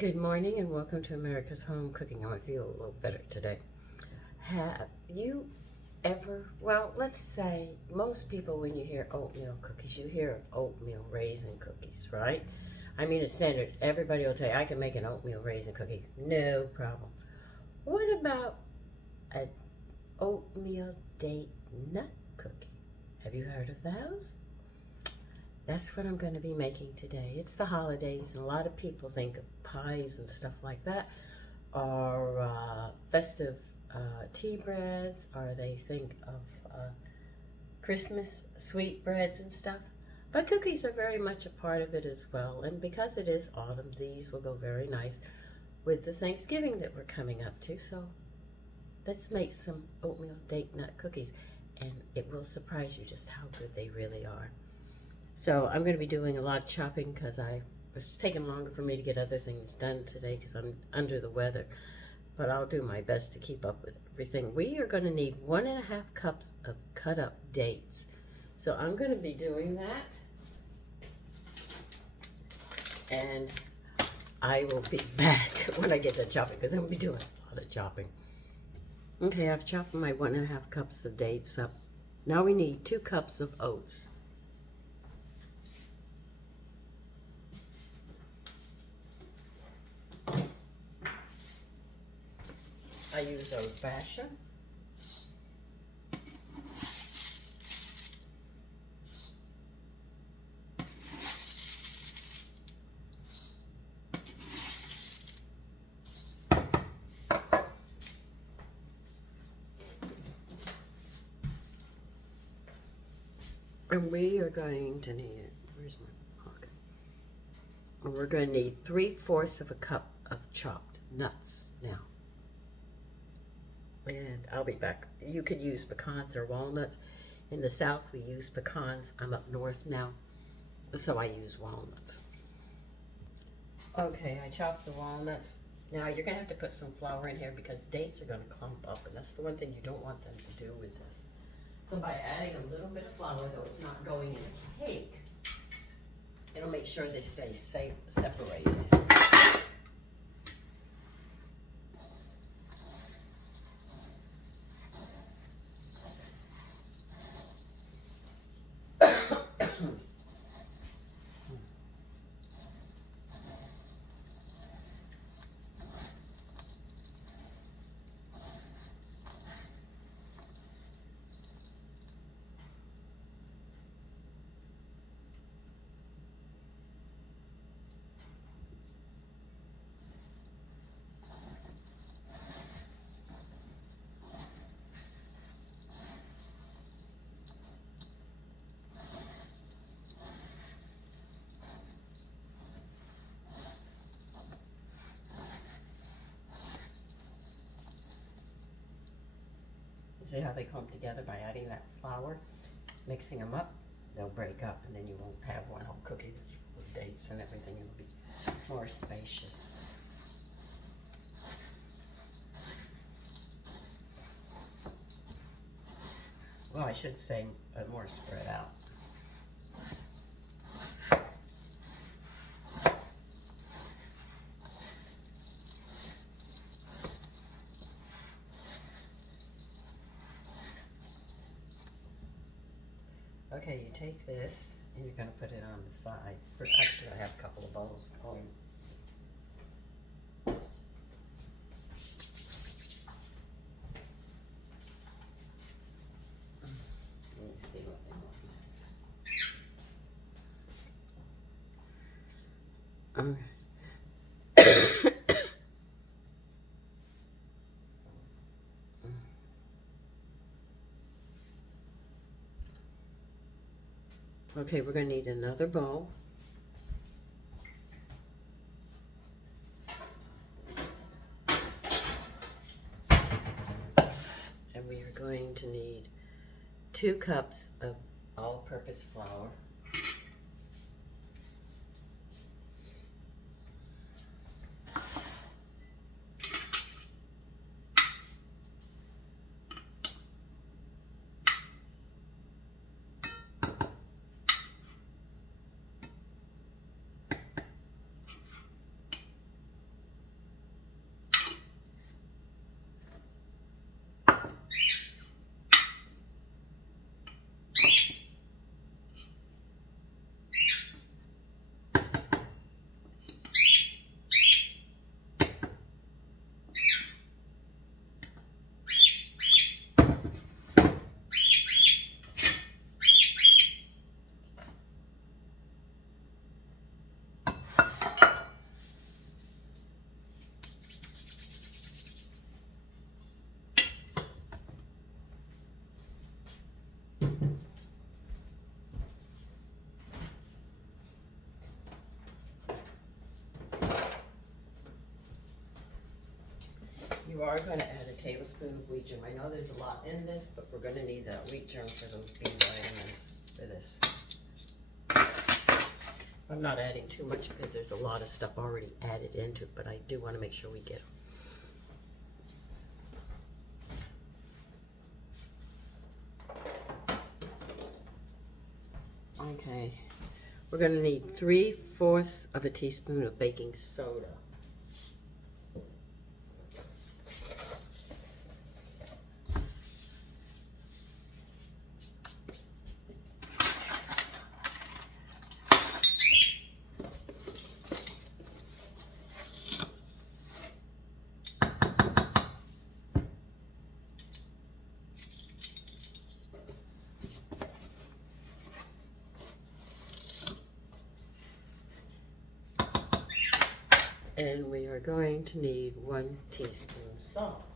Good morning and welcome to America's Home Cooking. I feel a little better today. Have you ever, let's say most people when you hear oatmeal cookies, you hear of oatmeal raisin cookies, right? I mean, it's standard. Everybody will tell you, I can make an oatmeal raisin cookie. No problem. What about an oatmeal date nut cookie? Have you heard of those? That's what I'm going to be making today. It's the holidays, and a lot of people think of pies and stuff like that, or festive tea breads, or they think of Christmas sweetbreads and stuff. But cookies are very much a part of it as well, and because it is autumn, these will go very nice with the Thanksgiving that we're coming up to. So let's make some oatmeal date nut cookies, and it will surprise you just how good they really are. So I'm going to be doing a lot of chopping because it's taking longer for me to get other things done today because I'm under the weather. But I'll do my best to keep up with everything. We are going to need 1.5 cups of cut up dates. So I'm going to be doing that. And I will be back when I get done chopping because I'm going to be doing a lot of chopping. Okay, I've chopped my 1.5 cups of dates up. Now we need 2 cups of oats. I use old-fashioned. And we are going to need, where's my pocket? And we're going to need 3/4 of a cup of chopped nuts now. And I'll be back. You could use pecans or walnuts. In the South, we use pecans. I'm up north now, so I use walnuts. Okay, I chopped the walnuts. Now you're going to have to put some flour in here because dates are going to clump up, and that's the one thing you don't want them to do with this. So by adding a little bit of flour, though it's not going in a cake, it'll make sure they stay separated. See how they clump together by adding that flour? Mixing them up, they'll break up, and then you won't have one whole cookie that's with dates and everything. It'll be more spacious. Well, I should say more spread out. Okay, you take this and you're going to put it on the side. We're actually going to have a couple of bowls going. Let me see what they want next. Okay. Okay, we're going to need another bowl. And we are going to need 2 cups of all-purpose flour. You are going to add a tablespoon of wheat germ. I know there's a lot in this, but we're going to need that wheat germ for those B vitamins for this. I'm not adding too much because there's a lot of stuff already added into it, but I do want to make sure we get them. Okay, we're going to need 3/4 of a teaspoon of baking soda. And we are going to need 1 teaspoon salt.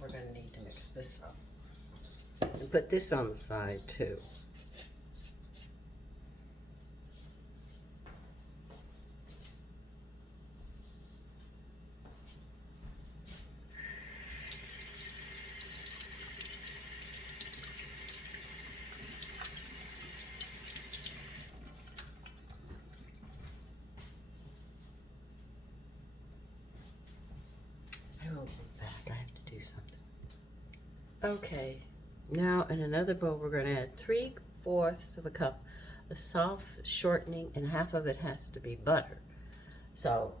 We're going to need to mix this up and put this on the side too. I will be back. I have to do something. Okay, now in another bowl we're going to add 3/4 of a cup of soft shortening, and half of it has to be butter. So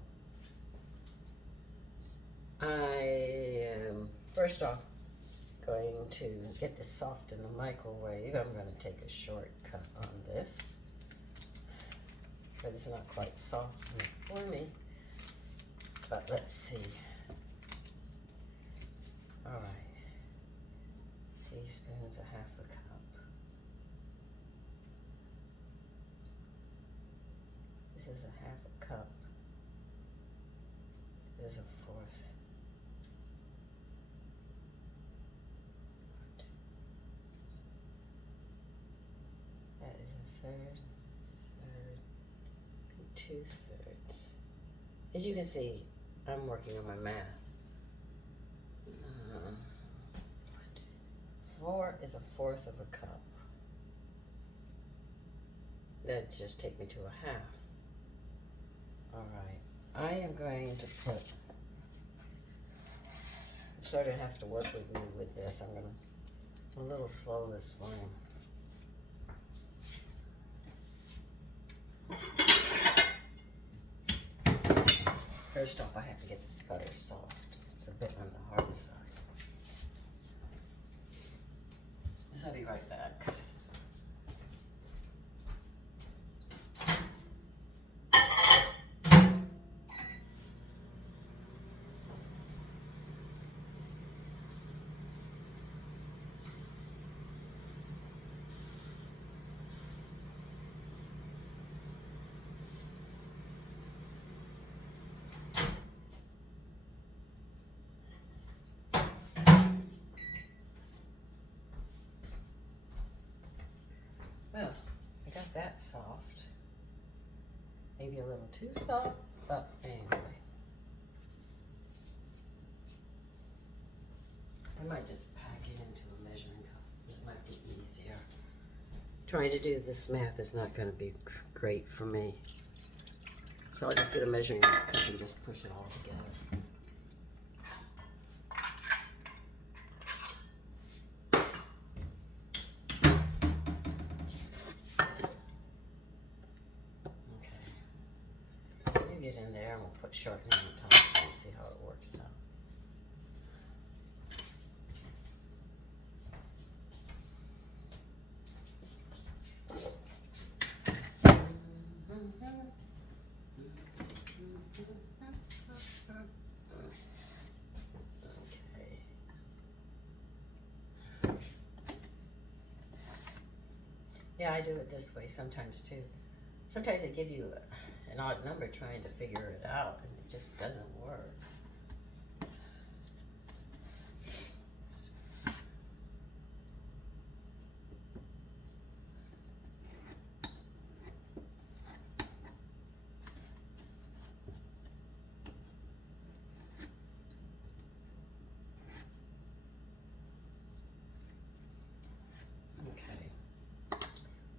I am first off going to get this soft in the microwave. I'm going to take a shortcut on this because it's not quite soft enough for me, but let's see. All right. Teaspoons, 1/2 cup. This is 1/2 cup. This is 1/4. That is 1/3, 2/3. As you can see, I'm working on my math. 4 is 1/4 of a cup. That'd just take me to 1/2. All right, I am going to put, I'm sort of have to work with me with this. I'm a little slow this morning. First off, I have to get this butter soft. It's a bit on the hard side. I'll be right back. Well, I got that soft. Maybe a little too soft, but anyway. I might just pack it into a measuring cup. This might be easier. Trying to do this math is not going to be great for me. So I'll just get a measuring cup and just push it all together. Get in there and we'll put shortening on top and see how it works out. Okay. Yeah, I do it this way sometimes too. Sometimes they give you an odd number trying to figure it out, and it just doesn't work.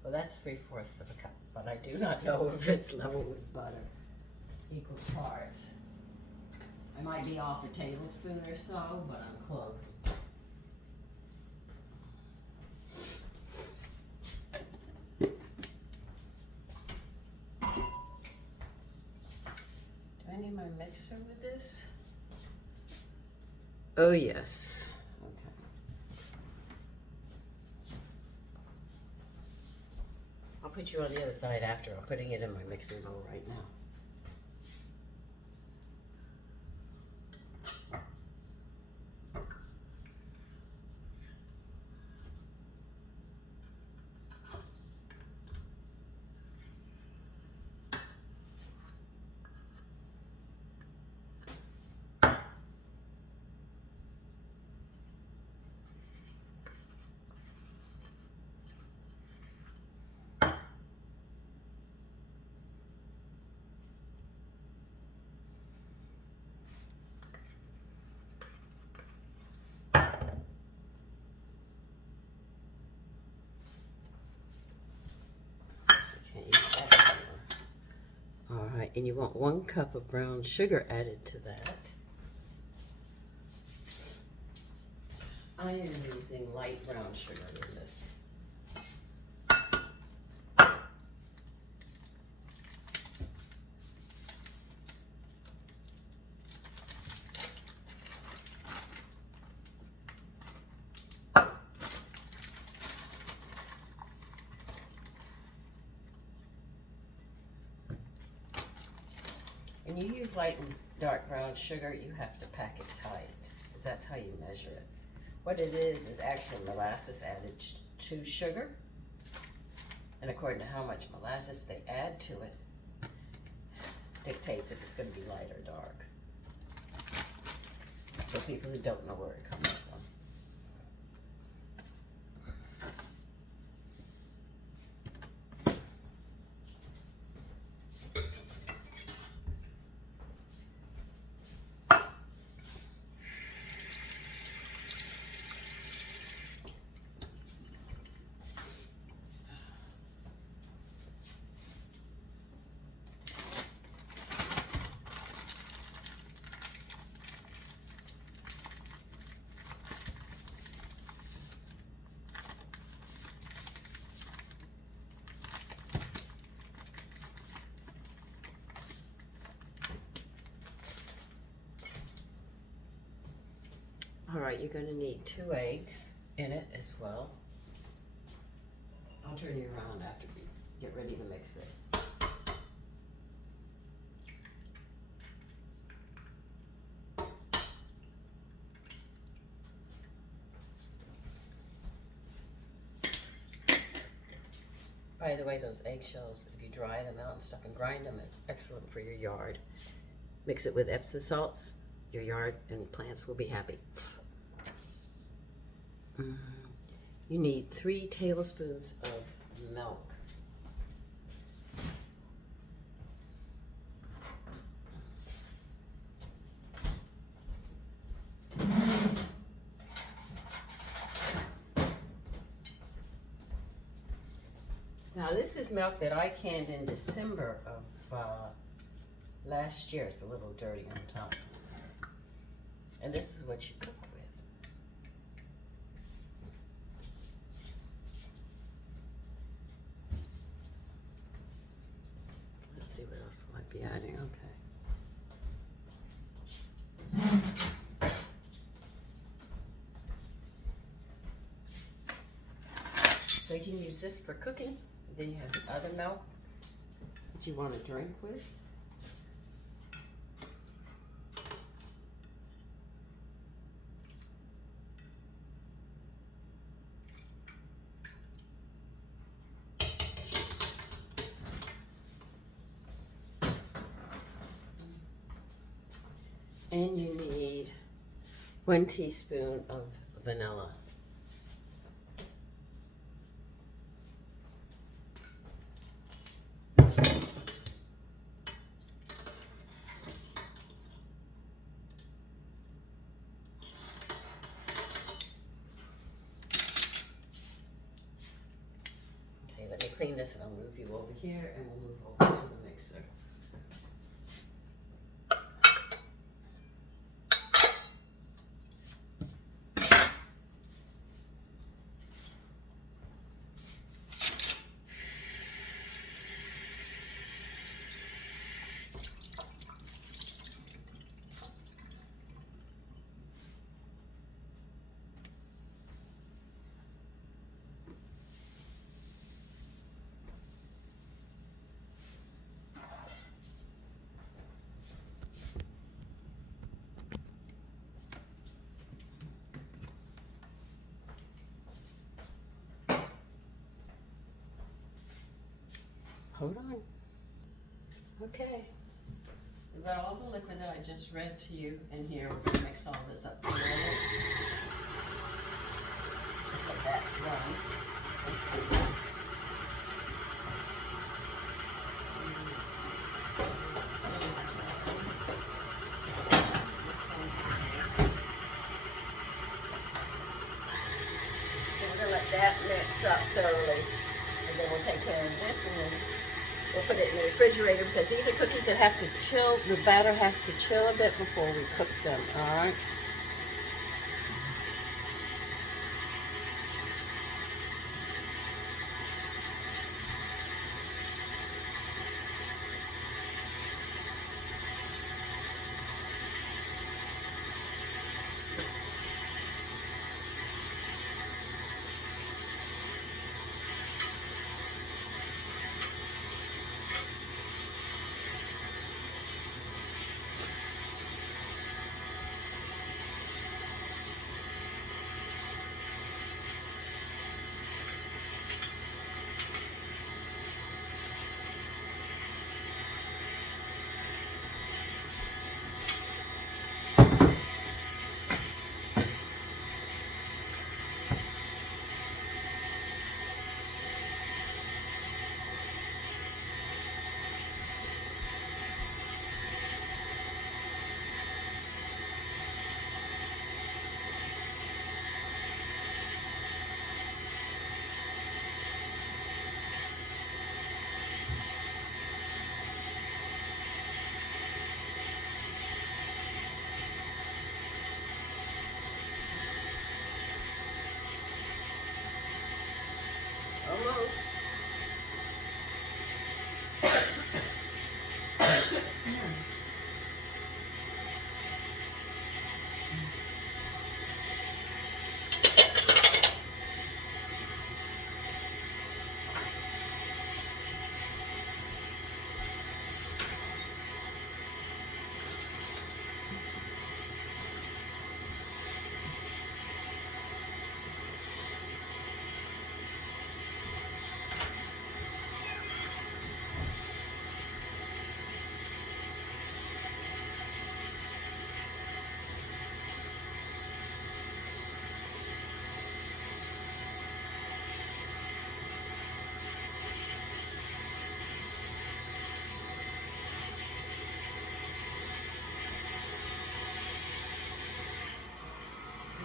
Well, that's 3/4 of a cup, but I do not know if it's level with butter, equal parts. I might be off a tablespoon or so, but I'm close. Do I need my mixer with this? Oh, yes. I'll put you on the other side after. I'm putting it in my mixing bowl right now. All right, and you want 1 cup of brown sugar added to that. I am using light brown sugar in this. When you use light and dark brown sugar, you have to pack it tight, because that's how you measure it. What it is actually molasses added to sugar, and according to how much molasses they add to it, dictates if it's going to be light or dark. For people who don't know where it comes from. All right, you're going to need 2 eggs in it as well. I'll turn you around after you get ready to mix it. By the way, those eggshells, if you dry them out and stuff and grind them, it's excellent for your yard. Mix it with Epsom salts, your yard and plants will be happy. You need 3 tablespoons of milk. Now this is milk that I canned in December of last year. It's a little dirty on top. And this is what you cook with. Let's see what else we might be adding. Okay. So you can use this for cooking. Then you have the other milk that you want to drink with. 1 teaspoon of vanilla. Okay, let me clean this and I'll move you over here and we'll move over to the mixer. Hold on. Okay. We've got all the liquid that I just read to you in here. We're going to mix all this up together. Just let that run. So we're going to let that mix up thoroughly. And then we'll take care of this and then we'll put it in the refrigerator because these are cookies that have to chill. The batter has to chill a bit before we cook them, all right? Almost.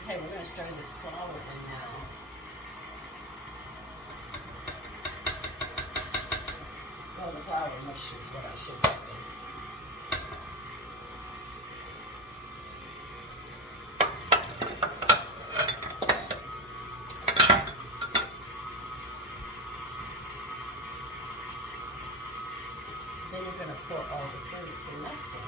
Okay, we're going to stir this flour in now. Well, the flour mixture is what I should say. Then you're going to pour all the fruits and nuts in.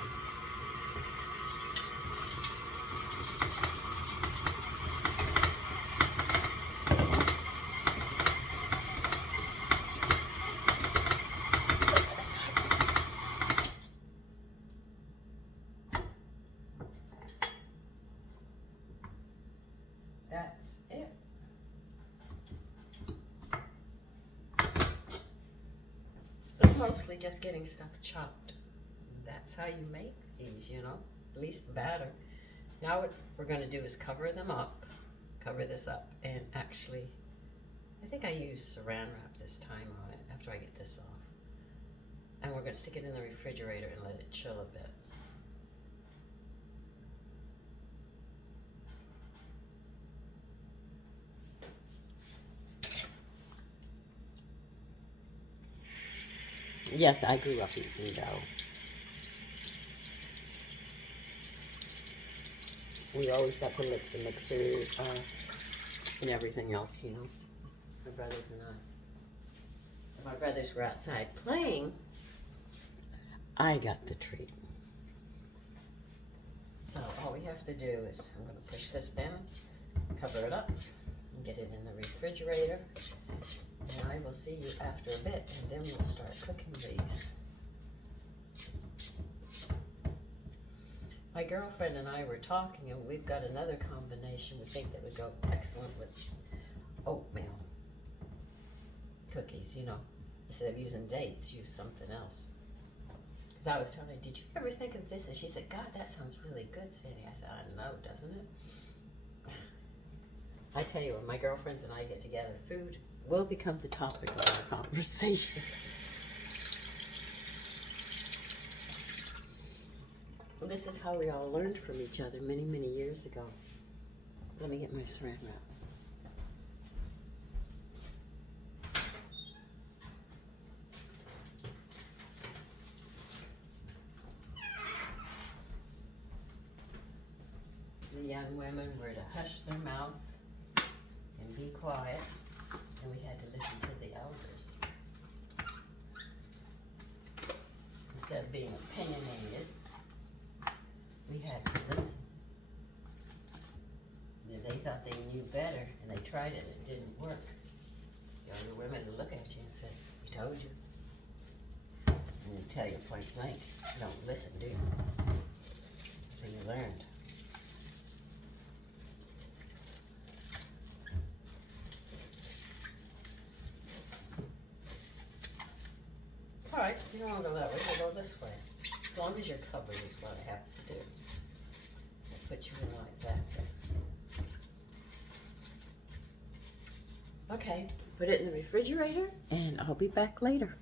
That's it. It's mostly just getting stuff chopped. That's how you make these, you know, at least the batter. Now what we're going to do is cover this up, and actually, I think I used saran wrap this time on it after I get this off. And we're going to stick it in the refrigerator and let it chill a bit. Yes, I grew up eating dough. We always got to lick the mixer and everything else, you know, my brothers and I. If my brothers were outside playing, I got the treat. So all we have to do is, I'm going to push this down, cover it up, and get it in the refrigerator. And I will see you after a bit, and then we'll start cooking these. My girlfriend and I were talking, and we've got another combination we think that would go excellent with oatmeal cookies, you know. Instead of using dates, use something else. Because I was telling her, did you ever think of this? And she said, God, that sounds really good, Sandy. I said, I know, doesn't it? I tell you, when my girlfriends and I get together, food will become the topic of our conversation. Well, this is how we all learned from each other many, many years ago. Let me get my saran wrap. The young women were to hush their mouths and be quiet, and we had to listen to the elders. Instead of being opinionated, we had to listen. They thought they knew better, and they tried it, and it didn't work. The older women would look at you and say, we told you. And they tell you point blank, you don't listen, do you? So you learned. All right, you don't want to go that way, we'll go this way. As long as you're covered is what I have to do. I'll put you in like that. Okay, put it in the refrigerator, and I'll be back later.